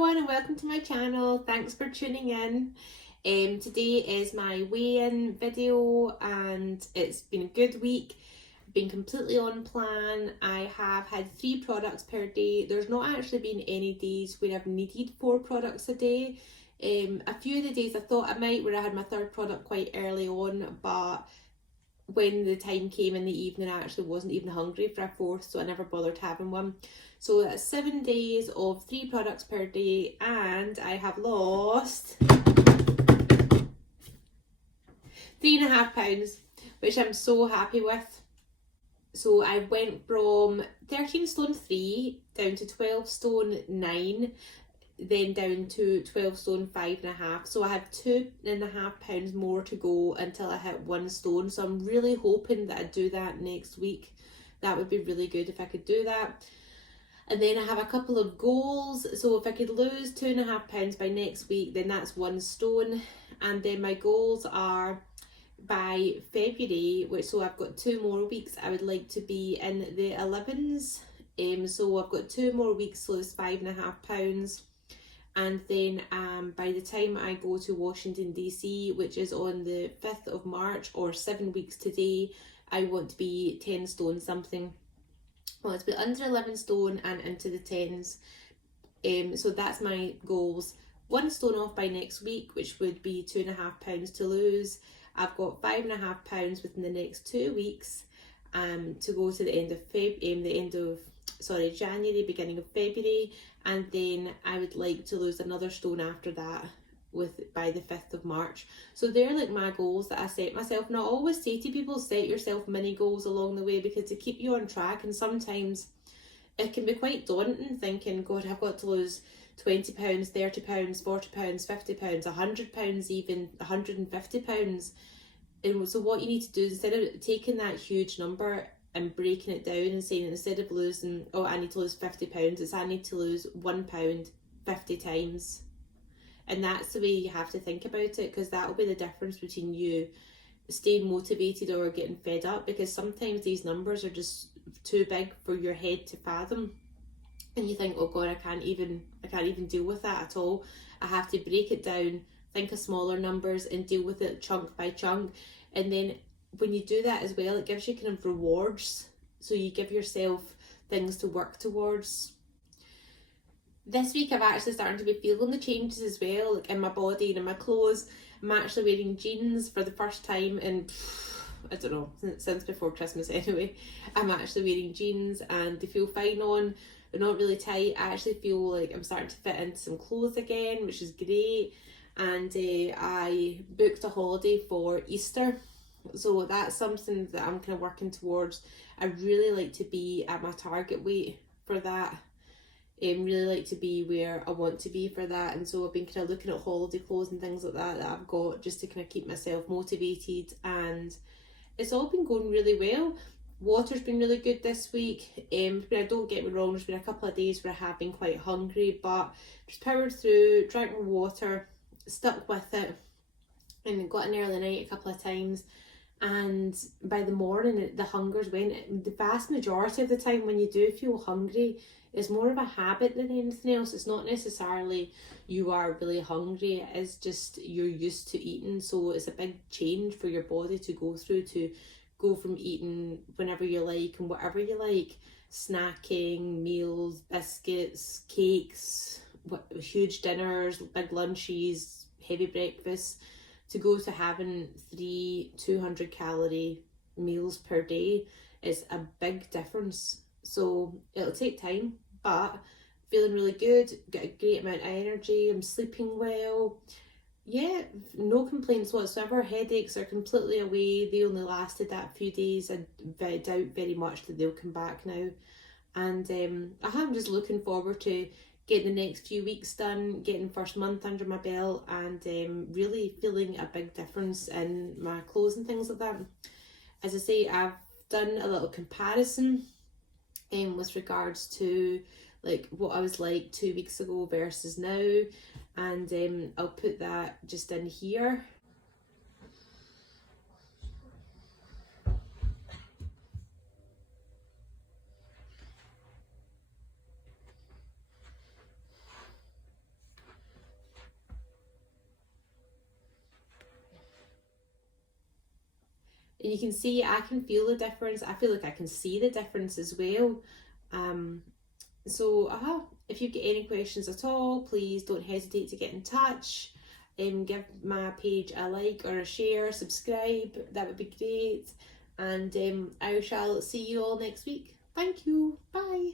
everyone and welcome to my channel. Thanks for tuning in. Today is my weigh-in video and it's been a good week. I've been completely on plan. I have had 3 products per day. There's not actually been any days where I've needed 4 products a day. A few of the days I thought I might, where I had my 3rd product quite early on, but when the time came in the evening I actually wasn't even hungry for a 4th, so I never bothered having one. So that's 7 days of 3 products per day, and I have lost 3.5 pounds, which I'm so happy with. So I went from 13 stone 3 down to 12 stone 9, then down to 12 stone 5.5. So I have 2.5 pounds more to go until I hit 1 stone. So I'm really hoping that I do that next week. That would be really good if I could do that. And then I have a couple of goals. So if I could lose 2.5 pounds by next week, then that's 1 stone. And then my goals are by February, so I've got 2 more weeks, I would like to be in the 11s. So I've got 2 more weeks to lose 5.5 pounds. And then by the time I go to Washington DC, which is on the 5th of March, or 7 weeks today, I want to be 10 stone something. Well, it's be under 11 stone and into the 10s. So that's my goals. 1 stone off by next week, which would be 2.5 pounds to lose. I've got 5.5 pounds within the next 2 weeks to go to the end of January, beginning of February, and then I would like to lose another stone after that by the 5th of March. So they're like my goals that I set myself. And I always say to people, set yourself mini goals along the way, because to keep you on track, and sometimes it can be quite daunting thinking, God, I've got to lose 20 pounds, 30 pounds, 40 pounds, 50 pounds, 100 pounds, even 150 pounds. And so what you need to do, instead of taking that huge number and breaking it down and saying, instead of losing, oh, I need to lose 50 pounds, it's I need to lose 1 pound 50 times. And that's the way you have to think about it, because that'll be the difference between you staying motivated or getting fed up, because sometimes these numbers are just too big for your head to fathom. And you think, oh God, I can't even deal with that at all. I have to break it down, think of smaller numbers and deal with it chunk by chunk. And then when you do that as well, it gives you kind of rewards. So you give yourself things to work towards. This week I've actually started to be feeling the changes as well, like in my body and in my clothes. I'm actually wearing jeans for the first time in, I don't know, since before Christmas anyway. I'm actually wearing jeans and they feel fine on. They're not really tight. I actually feel like I'm starting to fit into some clothes again, which is great. And I booked a holiday for Easter, so that's something that I'm kind of working towards. I really like to be at my target weight for that. Really like to be where I want to be for that, and so I've been kind of looking at holiday clothes and things like that I've got, just to kind of keep myself motivated, and it's all been going really well. Water's been really good this week. But don't get me wrong, there's been a couple of days where I have been quite hungry, but just powered through, drank my water, stuck with it, and got an early night a couple of times. And by the morning, the hungers went. The vast majority of the time when you do feel hungry, it's more of a habit than anything else. It's not necessarily you are really hungry, it's just you're used to eating. So it's a big change for your body to go through, to go from eating whenever you like and whatever you like, snacking, meals, biscuits, cakes, huge dinners, big lunches, heavy breakfasts, to go to having 3 200-calorie meals per day is a big difference. So it'll take time, but feeling really good, got a great amount of energy, I'm sleeping well. Yeah, no complaints whatsoever. Headaches are completely away. They only lasted that few days. I doubt very much that they'll come back now. And I'm just looking forward to getting the next few weeks done, getting first month under my belt, and really feeling a big difference in my clothes and things like that. As I say, I've done a little comparison with regards to like what I was like 2 weeks ago versus now, and I'll put that just in here. And you can see, I can feel the difference. I feel like I can see the difference as well. So if you get any questions at all, please don't hesitate to get in touch. Give my page a like or a share, subscribe, that would be great. And I shall see you all next week. Thank you. Bye.